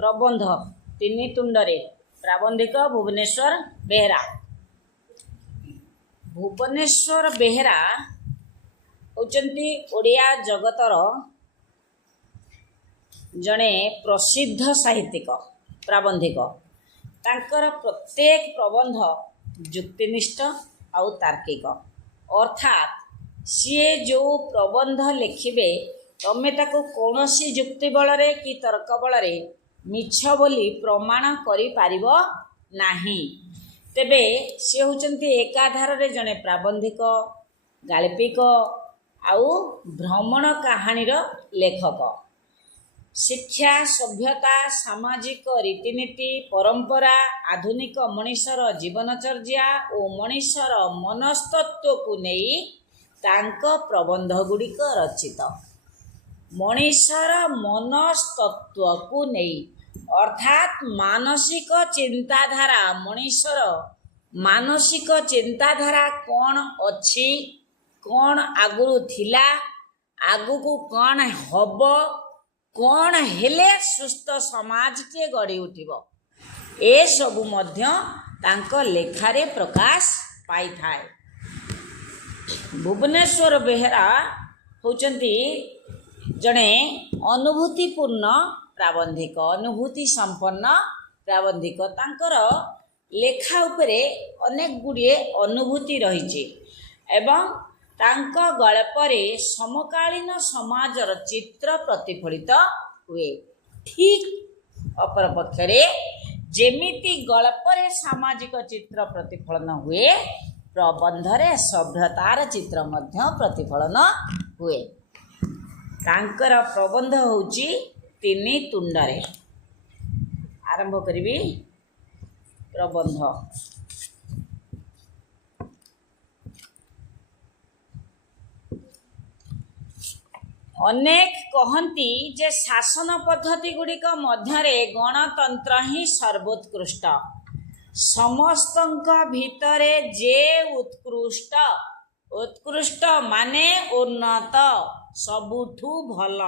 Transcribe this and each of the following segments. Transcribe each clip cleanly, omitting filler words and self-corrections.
प्रबंध तीन तुंडरे प्राबंधिक भुवनेश्वर बेहेरा। भुवनेश्वर बेहेरा होचंती ओडिया जगतर जड़े प्रसिद्ध साहित्यिक प्राबंधिक। तांकर प्रत्येक प्रबंध युक्तिनिष्ठ आउ तार्किक, अर्थात सी जो प्रबंध लिखिबे तमे ताको कौनसी युक्ति बल कि तर्क बल मिछ बोली प्रमाण करि पारिबो नाही। तेबे सी होचंती एकाधार रे जड़े प्राबंधिक, गाल्पिक आउ भ्रमण कहानीर लेखक। शिक्षा, सभ्यता, सामाजिक रीतिनीति, परंपरा, आधुनिक मनीषर जीवनचर्या और मनीषर मनस्तत्व को नहीं तांको प्रबंध गुड़िक रचित। मनीषर मनस्तत्व को नहीं अर्थात मानसिक चिंताधारा, मनीषर मानसिक चिंताधारा कौन अच्छी, कौन आगुरु थिला, आगुकू कौन हब, कौन हेले सुस्थ समाज टे गढ़ी उठिबो, ए सबु मध्य तांको लेखारे प्रकाश पाई थाए। भुवनेश्वर बेहेरा होचंती जड़े अनुभूतिपूर्ण प्राबंधिक, अनुभूति संपन्न प्राबंधिक। तांकर लेखा उपरे अनेक गुड़िए अनुभूति रही एवं तांको गल्परे समकालीन समाजर चित्र प्रतिफलित हुए। ठीक अपर पक्षरे जेमिति गल्परे सामाजिक चित्र प्रतिफलन हुए, प्रबंधरे सभ्यतार चित्र मध्य प्रतिफलन हुए। तांकर प्रबंध होची तीनी तुंडरे। आरंभ करिबी प्रबंध। अनेक कहती जे शासन पद्धति गुड़िक मध्यरे गणतंत्र ही सर्वोत्कृष्ट। समस्तंक भितरे जे उत्कृष्ट, उत्कृष्ट माने उन्नत, सबुठू भल।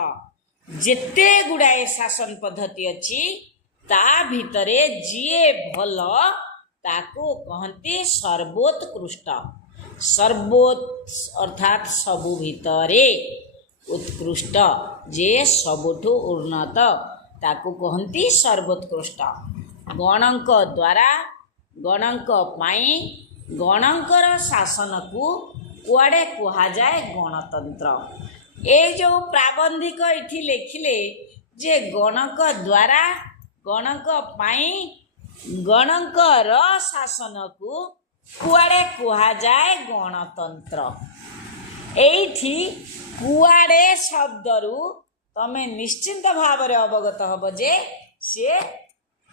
जेते गुड़ाए शासन पद्धति अच्छी ता भितरे जीए भल ताको कहती सर्वोत्कृष्ट। सर्वोत् अर्थात सबु भितरे उत्कृष्ट, जे सबुठू उन्नत ताको कहती सर्वोत्कृष्ट। गणक द्वारा, गणक पाई, गणकर शासन को कुआड़े कहा जाए गणतंत्र। ए जो प्राबंधिक इठी लिखिले जे गणक द्वारा, गणक पाई, गणकर शासन को कुआड़े कहा जाए गणतंत्र। एठी कुआड़े शब्दरू तमे निश्चिंत भाव रे अवगत हब जे से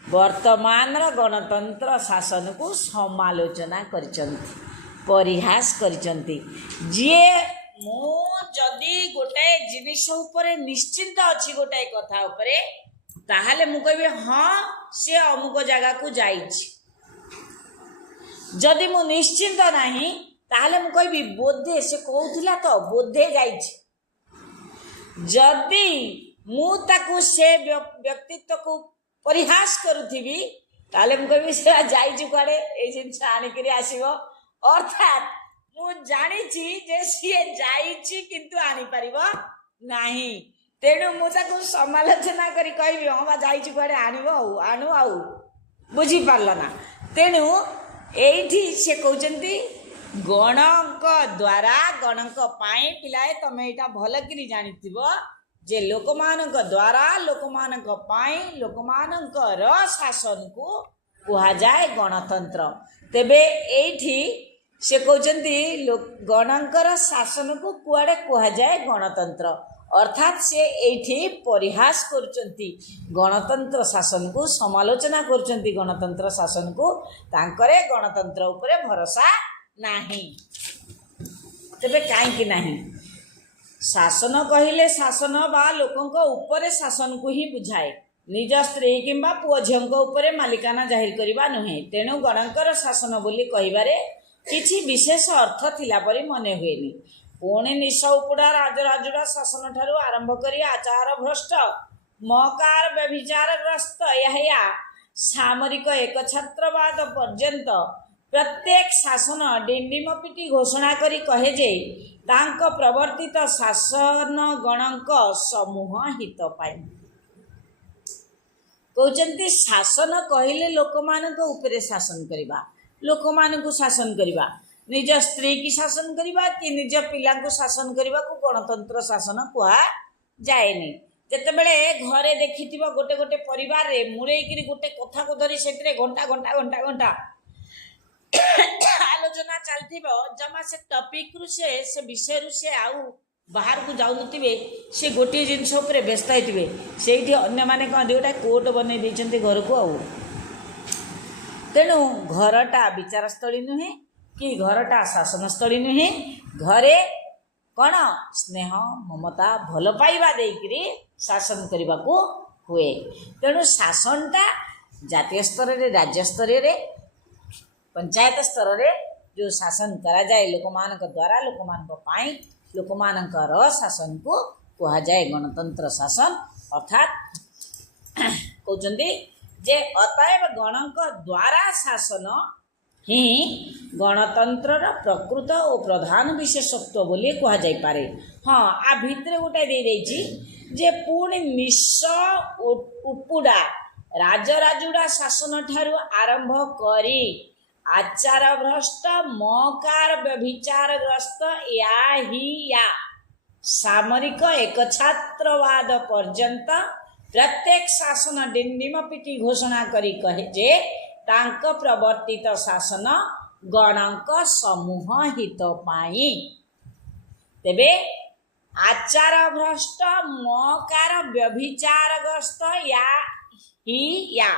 वर्तमान गणतंत्र शासन को समालोचना करिसंती, परिहास करिसंती। जे मु जदि गोटे जिनिस उपरे निश्चिंत अछि, गोटे कथा उपरे, ताहाले मु कहबी हाँ से अमुक जगह को जाइछि। जदि मु निश्चिंत नाही ताहाले मु कहबी बोधे से कहउथिला तो बोधे जाइछि। जदि मु ताकू से व्यक्तित्व को परिहास करुथिबी ताले मु कहबी से जाइछि कुआडे ए जिंस आनि करी आसीबो। अर्थात मु जानिछि जे सिए जाइछि किंतु आनि परिबो नाही, तेणु मु ताकू समालोचना करी कहबी हां बा जाइछि कुआडे आनिबो आनु आउ, बुझी पारल ना। तेणु एठी से कहउचंती गणक द्वारा, गणक पाई पिलाए तमे एटा भल किरी जानिथिबो जे लोकमानक द्वारा, लोकमानक पाई, लोकमानकर शासन को कहा जाए गणतंत्र। तेबे एठी से कहउचंती गणकर शासन को कुआडे कहा जाए गणतंत्र। अर्थात से एठी परिहास करुचंती गणतंत्र शासन को, समालोचना करुचंती गणतंत्र शासन को। तांकरे गणतंत्र उपरे भरोसा नाही। तेबे काईकि नाही? शासन कहिले शासन बा लोकंक उपरे शासन को ही बुझाए, निज स्त्री किंबा पुओ झियोंक उपरे मालिकाना जाहिर करिबा नुहे। तेणु गणकर शासन बोली कहिबारे किछि विशेष अर्थ थिला परि मने हुएनी। पुणी निश उपुड़ा राजराजुड़ा शासन ठारू आरंभ करी आचार भ्रष्ट मकार व्यभिचारग्रस्त या सामरिक एकछत्रवाद पर्यंत प्रत्येक शासन डिंडिम पिटी घोषणा करी कहे जे तांक प्रवर्तित शासन गणक समूह हित पाई कहते शासन कहले लोक मानक उपरे शासन करवा लोक मानक शासन करवा निज स्त्री की शासन करवा कि निज पिला को शासन करने को गणतंत्र शासन कह जाएनि जितेबले घरे देखि गोटे गोटे परिवार रे मुड़ेकरी गोटे कथा को धरी से घंटा घंटा घंटा घंटा आलोचना चलती जमा से टॉपिक रु से विषय रु से आउ बाहर को जाऊन से गोटे जिनस व्यस्त होते से अन्य माने कहते गोटे कोर्ट बन घर को आउ तेणु घरटा विचारस्थली नुहे कि घरटा शासनस्थली नुहे घरे कौन स्नेह ममता भल पाइबा देकरी शासन करने को हुए तेणु शासनटा जातीय स्तर रे राज्य स्तर रे पंचायत स्तर रे जो शासन करा जाए लोक मानक द्वारा लोक मानक पाई लोक मानकर शासन को कहा जाए गणतंत्र शासन अर्थात कहते जे अतएव गणक द्वारा शासन ही गणतंत्र प्रकृत और प्रधान विशेषत्व बोली कह जाई पारे। हाँ आ भितर गोटे दे देछि जे पुणी निश उपुड़ा राजराजुड़ा शासन ठारू आरंभ करी आचार भ्रष्ट मकार व्यभिचारग्रस्त या सामरिक एकछात्रवाद पर्यंत प्रत्येक शासन डिंडिम पिटी घोषणा करी कहे जे तांक प्रवर्तित शासन गणक समूह हित पाई तेबे आचार भ्रष्ट मकार व्यभिचारग्रस्त या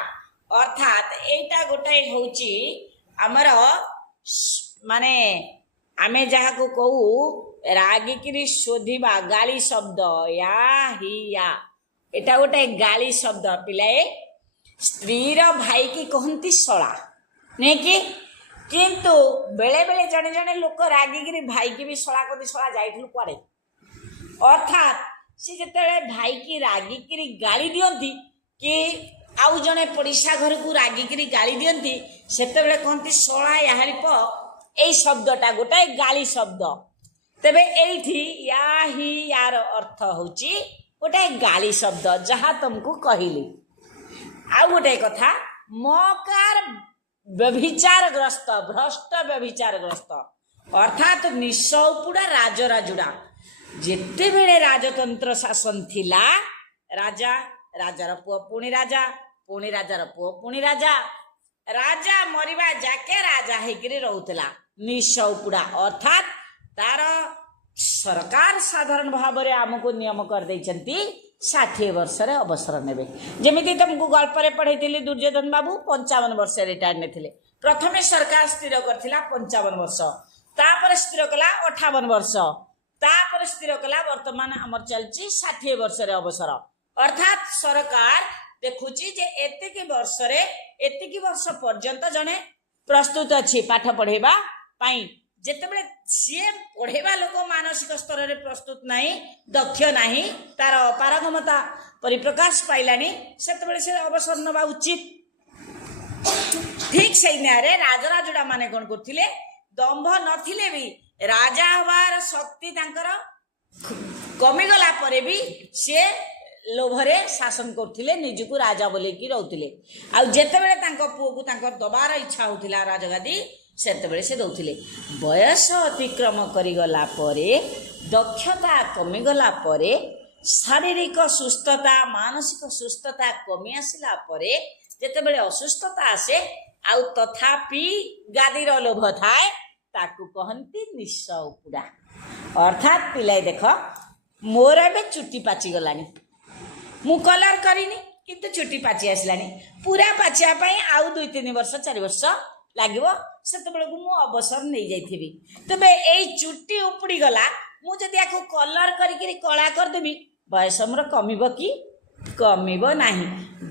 अर्थात एटा गोटे होची आमर माने आमे जहाँ को कहू रागिकी शोधिबा गाली शब्द या एटा गोटे गाली शब्द पिलाए स्त्रीर भाई की कहती शला नहीं कि किंतु बेले बेले जड़े जड़े लोक रागिकी भाई की भी शला कदी शला जाइलु कुआड़े अर्थात सी जिते भाई की रागिकी गाली दियंती कि आउ जड़े पड़िशा घर को रागिकी गाली दियंती सेते बेले कहती शला यारिप यही शब्दटा गोटे गाली शब्द तेबे एठी यार अर्थ होची गोटे गाली शब्द जहाँ तुमको कहली आउ गोटे कथा मकार व्यभिचारग्रस्त भ्रष्ट व्यभिचारग्रस्त अर्थात निशपुड़ा राजराजुड़ा जिते बेले राजतंत्र शासन थिला राजा राजार पुओ पुणी राजा पुणी राजार पुओ पुणी राजा राजा मरिबा जाके राजा हेकरी रहउतला निशपुड़ा अर्थात तार सरकार साधारण भाव में आमको नियम कर देइचंती 60 वर्ष रे अवसर नेबे जेमिति तुमको गल्प रे पढ़ेइतिली दुर्योधन बाबू 55 वर्ष रिटायर नेथिले प्रथमे सरकार स्थिर करथिला 55 वर्ष तापर स्थिर कला 58 वर्ष तापर स्थिर कला वर्तमान हमर चलची 60 वर्ष रे अवसर अर्थात सरकार देखुची जे एतिकी वर्ष रे एतिकी वर्ष पर्यंत जने प्रस्तुत अछि पाठ पढ़ेबा पाई जेतेबेले सी पढ़ेबा लोक मानसिक स्तर रे प्रस्तुत नहीं दक्ष नहीं तार पारगमता परिप्रकाश पाइलानी सेतेबेले से अवसर नबा उचित ठीक से न्यारे राजराजुड़ा माने कोन करथिले दंभ नथिले भी राजा हवार शक्ति तांकर कमी गला परे भी से लोभरे शासन करथिले निजको राजा बोले की रहउथिले आ जेतेबेले तांको पुओ को तांकर दबार इच्छा होथिला राजगादी सेतेबेले से दउथिले बयस अतिक्रम करिगला परे दक्षता कमिगला परे शारीरिक सुस्थता मानसिक सुस्थता कमी आसिला परे जेतेबेले असुस्थता आसे आउ तथापि गादीर लोभ थाए ताकू कहंती निशपुड़ा अर्थात पिलाई देख मोर एबे चुट्टी पाची गलानी मु कलर करिनी किंतु चुट्टी पाची आसलानी पूरा पाचिया पई आउ 2-3 वर्ष 4 वर्ष लागिवो सेतेबेले को मु अवसर नहीं जाइथिबी तबे एई चुट्टी उपड़ी गला मु जदि आको कलर करिकरी कला कर देबी बयस हमर कमिबो कि कमिबो नाही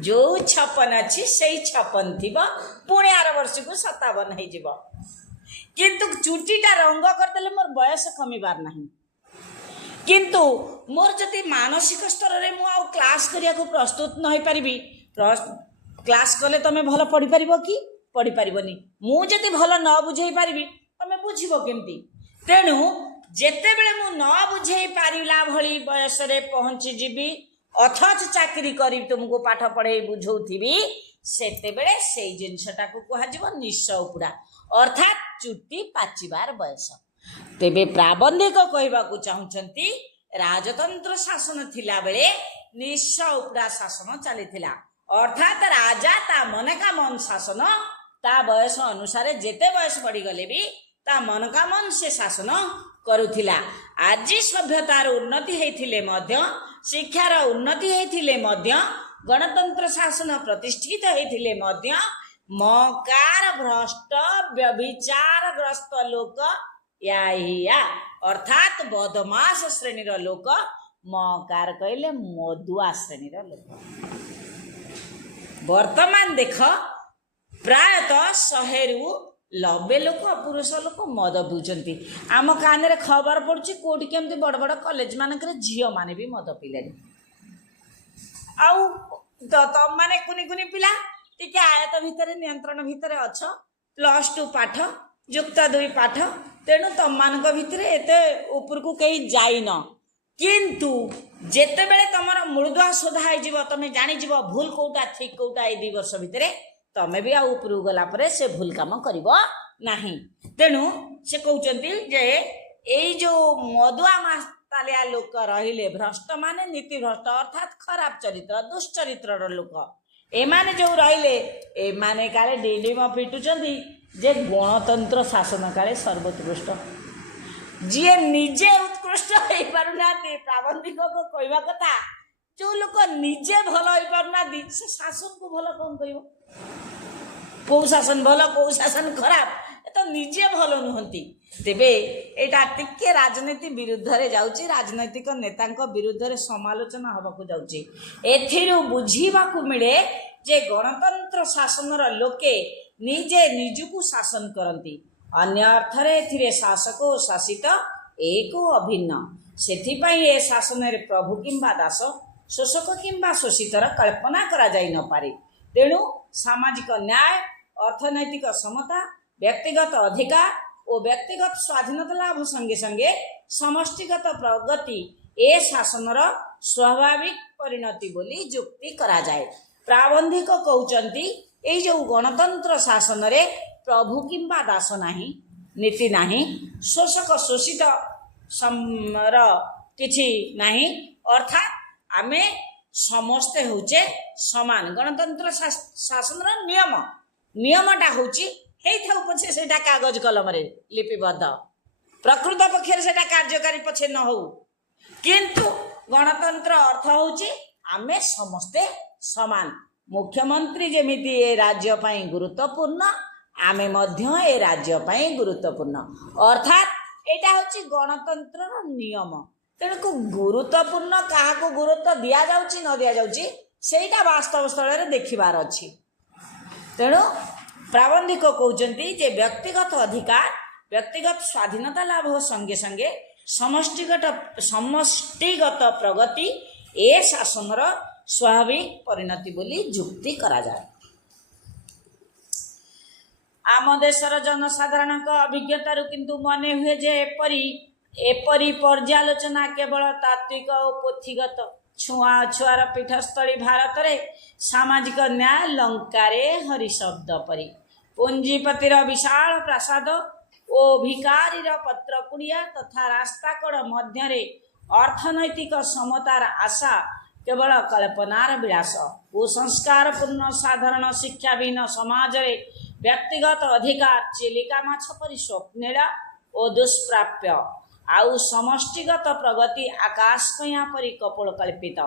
जो 56 अछि सेई 56 थिबो पुणे आर वर्ष को 57 हे जिवो किंतु चुट्टीटा रंग कर देले मोर बयस कमिबार नाही किंतु मोर जदि मानसिक स्तर रे मु आउ क्लास करिया को प्रस्तुत न होई परिबी क्लास कले तमे भल पढ़ी परिबो कि पढ़ी परिबोनी मु जदि भल न बुझेई परिबी तमे बुझिबो केमती तेणु जेते बेले मु न बुझेई पारिला भली बयस रे पहुंची जीबी अथच चाकरी करी तुमको पाठ पढ़े बुझौथिबी सेते बेले सेई जिनसटा को कुहाजिबो निश उपुड़ा अर्थात चुट्टी पाचिबार बयस। तेबे प्राबंधिक कहबाकू चाहुचंती राजतंत्र शासन थिला बेले निश उपुड़ा शासन चलीथिला अर्थात राजा ता मन का मन शासन ता बयस अनुसार जेते बयस बढ़ी गले भी ता मन का मन से शासन करुथिला। आज सभ्यतार उन्नति हेथिले मध्य शिक्षार उन्नति हेथिले मध्य गणतंत्र शासन प्रतिष्ठित हेथिले मध्य मकार भ्रष्ट व्यभिचार ग्रस्त लोक या अर्थात बदमाश श्रेणीर लोक मकार कहले मदुआ श्रेणीर लोक। वर्तमान देख प्रायतः 100 लोक पुरुष लोक मद पिउचंती आम कान रे खबर पड़ुची कोठी केमती बड़ बड़ कॉलेज मानक रे झियो माने भी मद पिलेनी आउ तम माने कुनी कुनी पिला टिके आयत भितर नियंत्रण भितर अछ +2 पाठ युक्त 2 पाठ तेणु तम मानक भितर एते ऊपर को कहीं जाइन किंतु जेते बेले तमर मूलदुआ सोधा हो जीव तमे जानि जीव भूल कोटा ठीक कोटा ए 2 वर्ष भितर तमे भी आ ऊपर गला परे से भूल काम करिवो नाही। तेणु से कहउचंती जे एई जो मदुआ मास्तालिया लोक रहिले भ्रष्ट माने नीति भ्रष्ट अर्थात खराब चरित्र दुष्चरित्र लोक एमाने जो रहिले एमाने काले डिडिम पिटुचंती जे गणतंत्र शासन काले सर्वोत्कृष्ट जी निजे उत्कृष्ट हो पारुना प्राबंधिक को कहवा कथा जो लोक निजे भल हो पारुना से शासन को भल कौन कह कौ शासन भल कौ शासन खराब तो निजे भल नुहंती। तेबे एटा टिके राजनीति विरुद्ध रे जाउची राजनैतिक नेतांक विरुद्ध रे समालोचना हबाकू जाउची एथिरु बुझीबाकू मिले जे गणतंत्र शासनर लोके निजे निजुकू शासन करती अन्य अर्थरे एथिरे शासक और शासित एक अभिन्न सेथिपाई ए शासन रे प्रभु किंबा दास शोषक किंबा शोषितर कल्पना करा जाई न पारे। तेणु सामाजिक न्याय अर्थनैतिक समता व्यक्तिगत अधिकार और व्यक्तिगत स्वाधीनता लाभ संगे संगे समष्टिगत प्रगति ए शासनर स्वाभाविक परिणति बोली जुक्ति करा जाए। प्राबंधिक कहउचंती एई जो गणतंत्र शासन रे प्रभु किंबा दास नाही नीति नाही शोषक शोषित किछि नाही अर्थात आमे समस्ते होचे समान गणतंत्र शासन नियम नियमटा होची हेई थाउ पछे सेटा कागज कलम रे लिपिबद्ध प्रकृत पक्षर सेटा कार्यकारी पछे न हो किंतु गणतंत्र अर्थ होची आमे समस्ते समान मुख्यमंत्री जेमिति ए राज्य पई गुरुत्वपूर्ण आमे मध्य ए राज्य पई गुरुत्वपूर्ण अर्थात एटा होची गणतंत्र नियम। तेणु को गुरुत्वपूर्ण क्या गुरुत्व दि जाउची न दि जाउची सेटा वास्तव स्थल रे देखिबार अछि। तेणु प्राबंधिक कहउचंती जे व्यक्तिगत अधिकार व्यक्तिगत स्वाधीनता लाभ संगे संगे समष्टिगत प्रगति ए शासनर स्वाभाविक परिणति बोली जुक्ति करा जाए। आम देशर जनसाधारण अभिज्ञतार किंतु मने हुए जे एपरी पर्यालोचना केवल तात्विक और पोथीगत छुआ छुआर पीठस्थली भारत रे सामाजिक न्याय लंकारे हरि शब्द परी पुंजीपतिर विशाल प्रासाद ओ भिकारीर पत्र कुड़िया तथा रास्ता कड़ मध्य अर्थनैतिक समतार आशा केवल कल्पनार विलास कुसंस्कार पूर्ण साधारण शिक्षाविहीन समाज रे व्यक्तिगत अधिकार चिलिका माछ परी स्वप्नेला और दुष्प्राप्य आउ समष्टिगत प्रगति आकाश कया परी कपोल कल्पित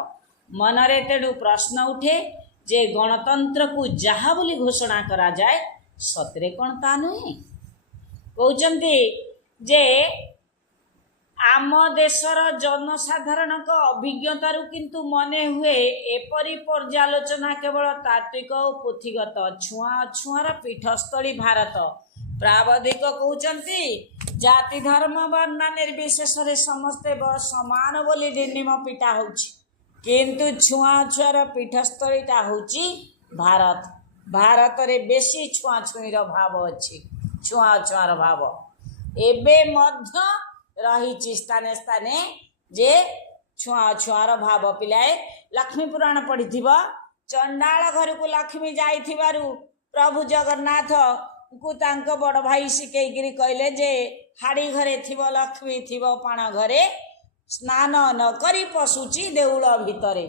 मनरे। तेणु प्रश्न उठे जे गणतंत्र को जहा बोली घोषणा करा जाए सतरे कौन ता नुहे कहउचंती जे आम देशर जनसाधारण अभिज्ञतार किंतु मने हुए एपरी पर्यालोचना केवल तात्विक और पोथीगत छुआ छुआर पीठस्थली भारत। प्रावधिक कहउचंती जाति धर्म वर्ण निर्विशेष समस्ते समान बोली डिंडिम पिटा होउछि किंतु छुआ छुआर पीठस्थलीटा होउछि भारत। भारत रे बेसी छुआ छुईर भाव अच्छी छुआ छुआर भाव एबे मध्य रही स्थाने स्थाने जे छुआ छुआर भाव पिलाए लक्ष्मी पुराण पढ़ी चंडाल घर को लक्ष्मी जाइथिबारु प्रभु जगन्नाथ को तांक बड़ भाई शिखेकरी कहले जे हाड़ी घरे थिबो लक्ष्मी थिबो पाण घरे स्नान न करी पशुची देउल भितरे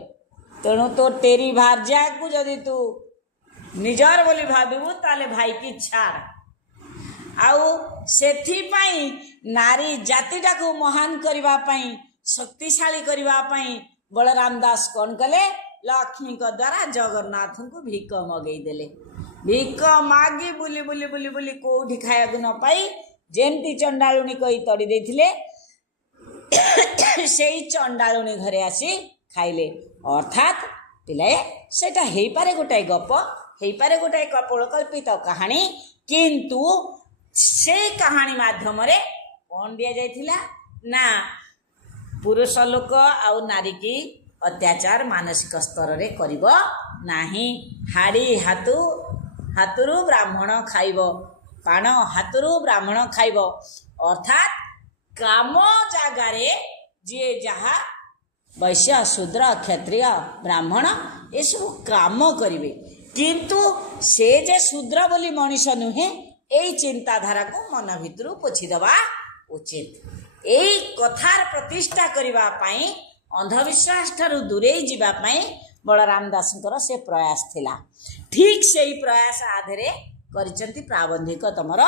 तेणु तो तेरी भार्या को जदि तू निजर बोली भाविबू ताले भाई की छाड़ आउ सेथिपाई नारी जातिटा को महान करबा पई शक्तिशाली करबा पई बलराम दास कौन कले लक्ष्मी को द्वारा जगन्नाथ को भिक मगई देले। भिक मागी बुली बुली बुली बुली कोठी खाया न पाई जेमती चंडालुणी कही तड़ी देथिले सेई चंडालुणी घरे आसी खाइले। अर्थात पिलाए सेटा हेई पारे गोटाए गप हेई पारे गोटाए कल्पित कहानी किंतु से कहानी माध्यम रे कौन दिया जाइथिला ना पुरुष लोक आउ नारी की अत्याचार मानसिक स्तर रे करिब नाही। हाड़ी हातुरु ब्राह्मण खाइब पाण हातुरु ब्राह्मण खाइब अर्थात काम जागारे जे जहा वैश्य शूद्र क्षत्रिय ब्राह्मण ये सब काम करिवे किंतु से जे शूद्र बोली मनीष नुहे यही चिंताधारा को मन भितर पोछीदवा उचित। यही कथार प्रतिष्ठा करिबा पाई अंधविश्वास ठारू दूरे जीवा पाई बलराम दासंकर से प्रयास थिला। ठीक से ही प्रयास आधे करिसंती प्राबंधिक तमर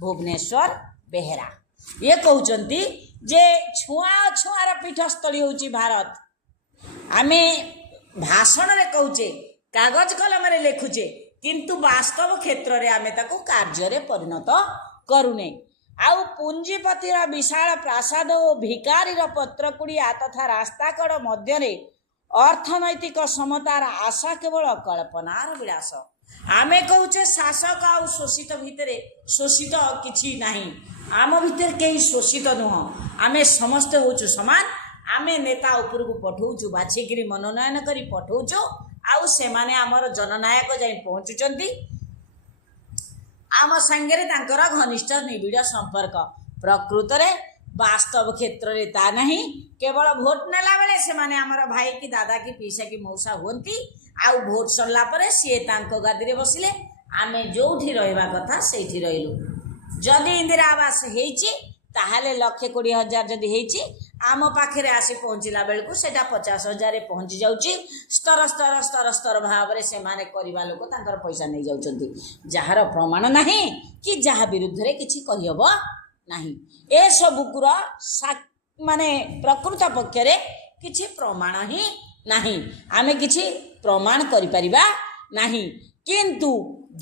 भुवनेश्वर बेहेरा। ये कहउचंती जे छुआ छुआर पीठस्थली होची भारत। आमे भाषण रे कहूचे कागज कलम रे लिखुचे किंतु वास्तव क्षेत्र रे आमे ताको कार्य रे परिणत करूने। आउ पुंजीपतिर विशाल प्रासाद और भिकारीर पत्रकुड़िया तथा रास्ताकड़ मध्य अर्थनैतिक समतार आशा केवल कल्पनार विलास। आमे कहूचे शासक आउ शोषित भितरे शोषित किछि नाही आम भितर कहीं शोषित नुह आमे समस्ते होचु समान। आमे नेता ऊपर को पठौचु बाछिकी मनोनयन करी पठौचु आउ से माने आमर जननायक जाई पहुंचुचंती आम सांगे तांकर घनिष्ठ निबिड़ संपर्क। प्रकृत रे वास्तव क्षेत्र रे ता नहीं केवल भोट नेला बेले से माने आमर भाई की दादा की पीसा की मौसा हुंती आउ भोट सरला परे सी तांको गादी रे बसिले आमे जोठी रहबा कथा सेठी रहिलु। जदि इंदिरा आवास हेइची ताहाले 1,20,000 जदि हेइची आम पाखे आसी पहुँचला बेलू से 50,000 पहुँची जाऊँगी। स्तर स्तर स्तर स्तर भाव में से करवा लोक तांकर पैसा नहीं जाउछंती जार प्रमाण नहीं कि जहाँ विरुद्ध रे किछि कहिहब नहीं। ए सबुकुर माने प्रकृत पक्षरे किछि प्रमाण ही नहीं आमे किछि प्रमाण करि परिबा नहीं। किंतु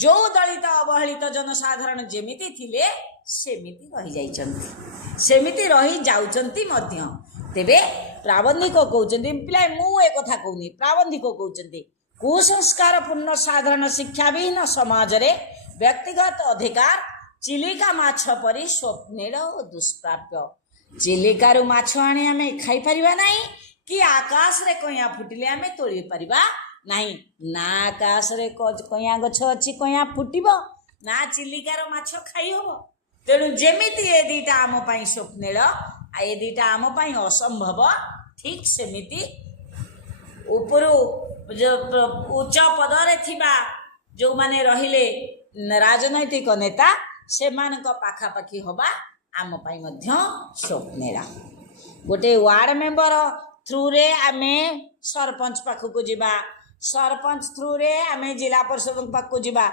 जो दलित अवहेलित जनसाधारण जेमिति थिले सेमिति रही जाइछंती सेमिति रही जाउछंती मध्य। तेबे प्राबंधिक कहउछंती पिलाय मु ए कथा कहउनी प्राबंधिक कहउछंती कुसंस्कार पूर्ण साधारण शिक्षा विहीन समाज रे व्यक्तिगत अधिकार चिलिका माछ परी स्वप्नेर दुष्प्राप्य। चिलिकारु माछ आनी आमे खाई परिबा नाही कि आकाश रे कइया फुटिले आमे तोली परिबा नहीं। ना आकाश रे कइया गछ अछि कइया फुटिबो ना चिलिकार माछ खाई होबो। तेणु जेमिति ए दीटा आम पाई स्वप्नेल आ ए दीटा आम पाई असंभव ठीक सेमिति उपरु जो उच्च पदरे थिबा जो माने रहिले राजनैतिक नेता से मानक पाखापाखी होबा आम पाई मध्य स्वप्नेला। गोटे वार्ड मेंबर थ्रू रे आमे सरपंच पाखकु जिबा सरपंच थ्रू रे आमे जिला परिषद पाखकु जिबा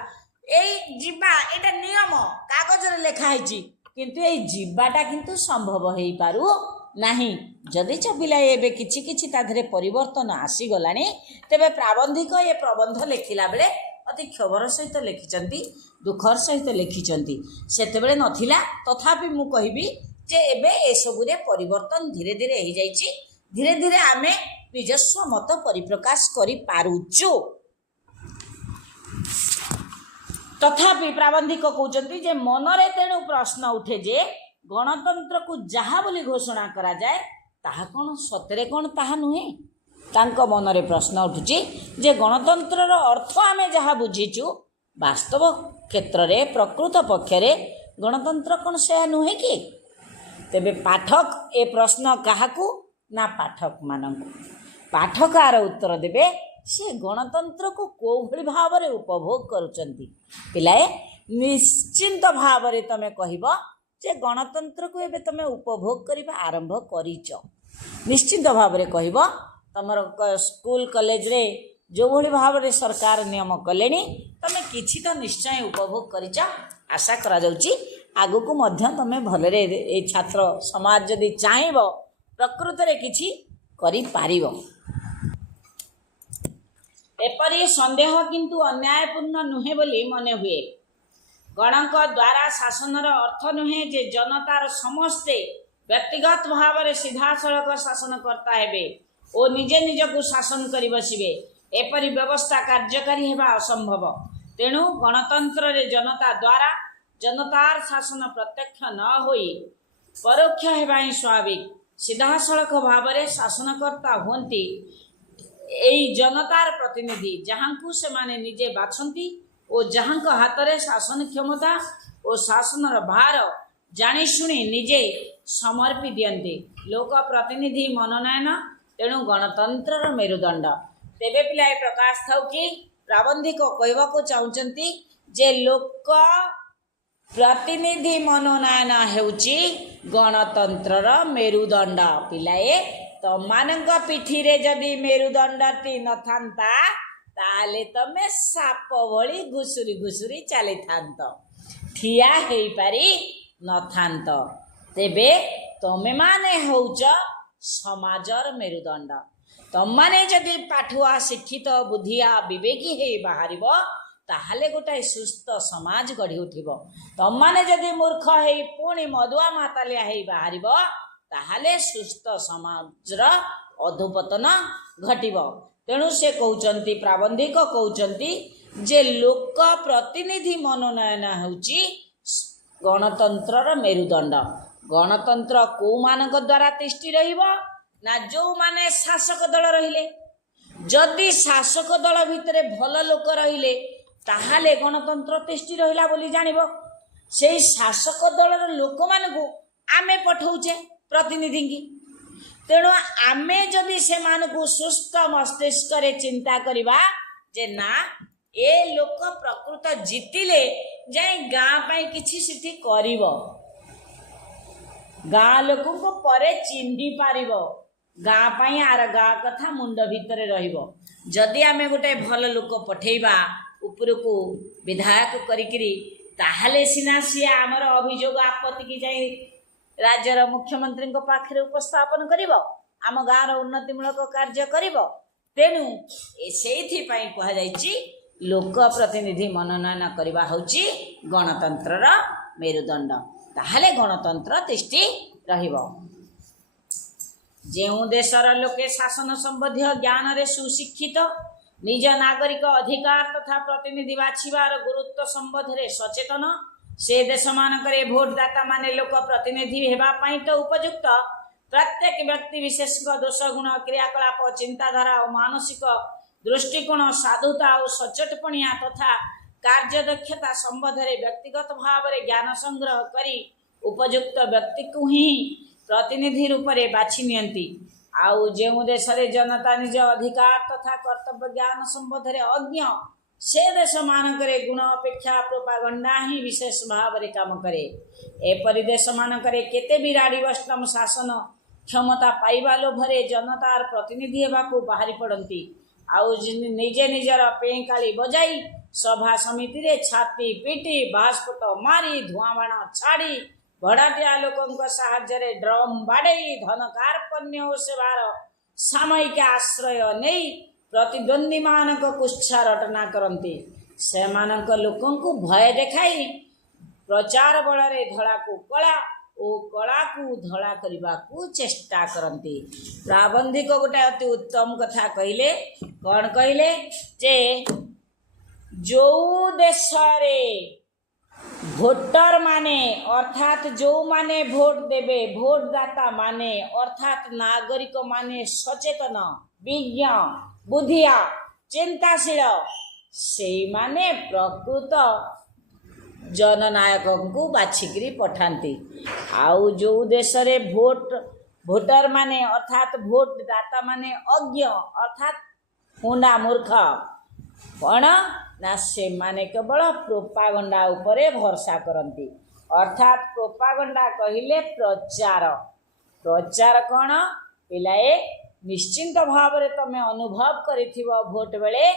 एई जिबा एटा नियम कागज रे लेखा हैची किंतु एई जिबाटा किंतु संभव हेई पारु नाही। जदि पिला एबे किछि किछि ताधरे परिवर्तन आसी गलानी तेबे प्राबंधिक ये प्रबंध लेखिला बेले अति क्षोभर सहित लिखिचंती दुखर सहित लिखिचंती सेतेबेले नथिला। तथापि मु कहिबी जे एबे ए सबुरे परिवर्तन धीरे धीरे हेई जाईची। धीरे धीरे आमे निजस्व मत परिप्रकाश करि पारुचु। तथापि प्राबंधिक कहउचंती जे मनरे तेणु प्रश्न उठे जे गणतंत्र को जहा बोली घोषणा करा जाए ताहा कौन सतरे कौन ताहा नुहे। तांको मनरे प्रश्न उठुची जे गणतंत्र अर्थ आमे जहा बुझीचु वास्तव क्षेत्र रे प्रकृत पक्षरे गणतंत्र कौन से नुहे कि। तेबे पाठक ए प्रश्न काहाकू ना पाठक मानकू। पाठक आर उत्तर देबे से गणतंत्र को को भली भाव रे उपभोग करुचंती। पिलाए निश्चिंत भाव रे तमे कहिबो जे गणतंत्र को एबे तमे उपभोग करिबा आरंभ करिच। निश्चिंत भाव रे कहिबो तमर स्कूल कॉलेज रे जो भली भाव रे सरकार नियम कलेनी तमे किछि तो निश्चय उपभोग करिच। आशा करा जाउची आगु को मध्य तमे भलरे ए छात्र समाज जदि चाहेबो प्रकृत रे किछि करि पारिबो। एपरि संदेह किंतु अन्यायपूर्ण नुहे बोली मने हुए। गणक द्वारा शासनर अर्थ नुहे जे जनतार समस्ते व्यक्तिगत भाव रे सीधा सड़क शासन करता हेबे ओ निजे निज को शासन करि बसिबे। एपरि व्यवस्था कार्यकारी हेबा असंभव। तेणु गणतंत्र रे जनता द्वारा जनतार शासन प्रत्यक्ष न होई परोक्ष हेबा ही स्वाभाविक। सीधा सड़क भाव रे शासनकर्ता होंती एई जनतार प्रतिनिधि जहाँकू से माने निजे बाछंती ओ जहाँक हाथ रे शासन क्षमता और शासनर भार जानी शुणी निजे समर्पी दियंती लोक प्रतिनिधि मनोनयन। तेणु गणतंत्र मेरुदंड। तेबे पिलाए प्रकाश थाउ कि प्राबंधिक कहवा को चाहूचंती जे लोक प्रतिनिधि मनोनयन हेउची गणतंत्रर मेरुदंड। पिलाए तमानंक पिठी रे जदि मेरुदंडटी न थांता ताले तमे साप भली घुसुरी घुसुरी चली थांत ठिया हेई पारी न थांत। तेबे तमे माने होउच समाजर मेरुदंड। तमाने जदि पाठुआ शिक्षित बुद्धिया विवेकी हेई बाहरिबो ताहाले गोटाए सुस्थ समाज गढ़ी उठिबो। तमाने जदि मूर्ख हेई पुणी मदुआ मातालिया हेई बाहरिबो ताहाले सुस्थ समाजर अधोपतन घटिबो। तेणु से कहउचंती प्राबंधिक कहउचंती जे लोक प्रतिनिधि मनोनयन हेउची गणतंत्रर मेरुदंड। गणतंत्र को मानक द्वारा तिष्ठि रहिबो ना जो माने शासक दल रहिले। जदि शासक दल भितरे भल लोक रहिले ताहाले गणतंत्र तिष्ठि रहिला बोली जानिबो। सेई शासक दलर लोक मानकू आमे पठौचे प्रतिनिधि की। तेणु आमे जदि से मानकू सुस्थ मस्तिष्क रे चिंता करिबा जे ना ए लोक प्रकृत जितिले जाई गाँ पाई किछि सिथि करिवो गाँ लोक को परे चिन्ही पारिबो गाँ पाई आर गाँ कथा मुंड भितरे रहिबो। जदि आमे गोटे भल लोक पठेइबा उपरकू विधायक करिकिरी ताहाले सिना सिया आमर अभियोग आपत्ति की जाई राज्यर मुख्यमंत्री पाखे उपस्थापन करिब आम गाँव उन्नतिमूलक कार्य करिब। तेणु से कह लोक प्रतिनिधि मनोनयन करवा हूँ गणतंत्रर मेरुदंड। ताहले गणतंत्र तिष्ठि रहिब। जो देशर लोके शासन संबंधी ज्ञान रे सुशिक्षित निज नागरिक अधिकार तथा प्रतिनिधि बाछिबार गुरुत्व संबंधी सचेतन से देश मानकरे भोटदाता माने लोक प्रतिनिधि हेबा पाई तो उपयुक्त प्रत्येक व्यक्ति विशेष दोष गुण क्रियाकलाप चिंताधारा और मानसिक दृष्टिकोण साधुता और सचेतपणिया तथा कार्यदक्षता संबंधी व्यक्तिगत भाव में ज्ञान संग्रह करी उपयुक्त व्यक्ति को ही प्रतिनिधि रूप में बाछि नियंती। आउ जो देश रे जनता निज अधिकार तथा कर्तव्य ज्ञान संबंधी अज्ञ से देश मानकरे गुण अपेक्षा प्रोपागंडा ही विशेष भाव में काम करे। एपरि देश मानकरे केते बिराड़ी वैष्णव शासन क्षमता पाइबा लोभरे जनतार प्रतिनिधि हेबाकू बाहरी पड़ती। आउ निजे निजर पेंकाली बजाई सभा समिति रे छाती पीटी बास्फोट मारी धुआं बाण छाड़ी भड़ाटिया लोकों साहाଯ୍ୟରେ ड्रम बाड़े धन कार्पण्य सेवार सामयिक आश्रय नहीं प्रतिद्वंदी मानक कुच्छा रटना करती। से मानक लोकों को भय देखाई प्रचार बल रे धड़ा को कला ओ कला को धड़ा करने को चेष्टा करती। प्राबंधिक गोटे अति उत्तम कथा कहले कौन कहले जे जो देश रे भोटर माने अर्थात जो माने भोट देबे भोटदाता माने अर्थात नागरिक माने सचेतन विज्ञ बुद्धिया चिंताशील से माने प्रकृत जननायक को बाछिकी पठाती। आउ जो देश रे भोटर माने अर्थात भोटदाता माने अज्ञ अर्थात हुंडा मूर्ख कौन ना से माने केवल प्रोपागंडा उपरे भरसा करती। अर्थात प्रोपागंडा कहिले प्रचार प्रचार कौन पिलाए निश्चिंत भाव रे तमे अनुभव करिथिबो भोट बेले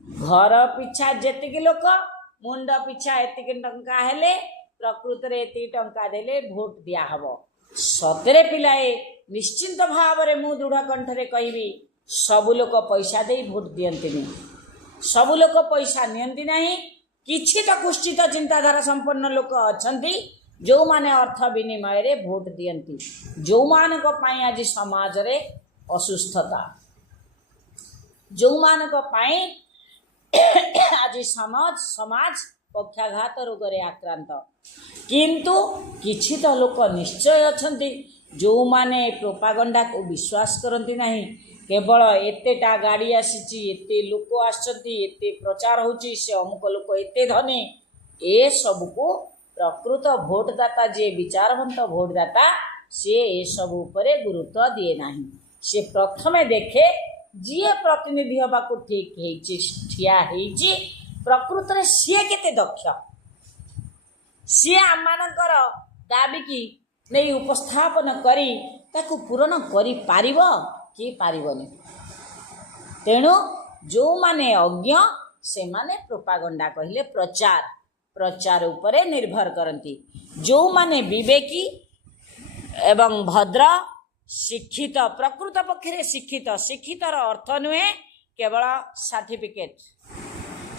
घर पिछा जेतिक लोक मुंड पिछा एतिक टंका हेले प्रकृत रे एति टंका देले भोट दिया हबो। सतरे पिलाए निश्चिंत भाव रे मु दृढ़ कंठरे कहबी सबु लोक पैसा दे भोट दियंतिनी सबु लोक पैसा नियंती नहीं। किछि तो कुष्ठित चिंताधारा संपन्न लोक अछंती जो माने अर्थ विनिमय रे भोट दियंती जो मानक पाई आज समाज रे असुस्थता जो मानक पाई आज समाज पक्षाघात रोग रे आक्रांत किंतु किछि तो लोक निश्चय अछंती जो माने प्रोपागंडा को विश्वास करती नहीं। केवल एतेटा गाड़ी आसीची एते लोक आछंती एते प्रचार होची से अमुक लोक एते धनी ए सब को प्रकृत भोटदाता जे विचारवंत भोटदाता से ए सब उपरे गुरुत्व दिए नाही। से प्रथमे देखे जी प्रतिनिधि हवा को ठीक ठिया होईची प्रकृत रे सी केते दक्ष सी आम मानकर दाबी की नहीं उपस्थापन करी ताकू पूरण करि पारिबो कि पारिबोनी। तेणु जो माने अज्ञ से माने प्रोपागंडा कहले प्रचार प्रचार उपरे निर्भर करती। जो माने विवेकी एवं भद्र शिक्षित प्रकृत पक्षे शिक्षितर अर्थ नुहे केवल सर्टिफिकेट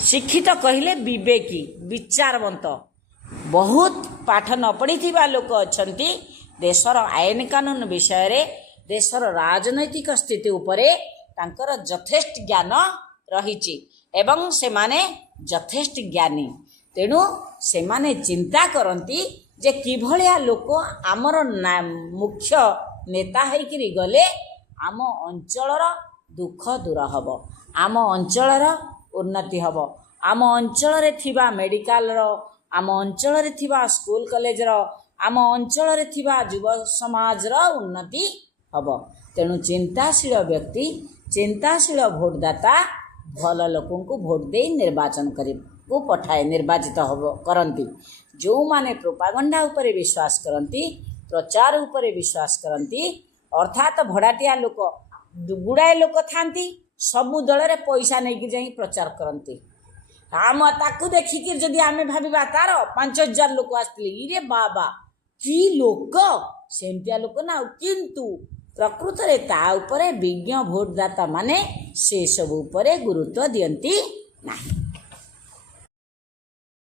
शिक्षित कहले विवेकी विचारवंत बहुत पाठ न पढ़ी लोक अछंती देशर आईन कानून विषय रे देशर राजनैतिक स्थिति उपरे तांकर यथेष्ट ज्ञान रहिछि एवं से माने यथेष्ट ज्ञानी। तेणु से माने चिंता करती जे किभलिया लोक आमर मुख्य नेता होइकरी गले आम अंचलर दुख दूर हब आम अंचलर उन्नति हब आम अंचल रे थिबा मेडिकल रो आम अंचल रे थिबा स्कूल कॉलेज रो आम अंचल रे थिबा युव समाज रो उन्नति हब। तेणु चिंताशील व्यक्ति चिंताशील भोटदाता भल लोकों को भोट दे निर्वाचन को पठाए निर्वाचित हब करती। जो माने प्रोपागंडा उपरे विश्वास करती प्रचार उपरे विश्वास करती अर्थात भड़ाटिया लोक गुड़ाए लोक थांती सबु दल रे पैसा नहीं कि जाई प्रचार करती। आम ताकू देखिकी जदि आमे भाबिबा तार 5000 लोक आस्तिले इरे बाबा कि लोक सेमतिया लोक ना किंतु प्रकृत रे ता उपरे विज्ञ भोटदाता माने से सब उपरे गुरुत्व दियंती नाही।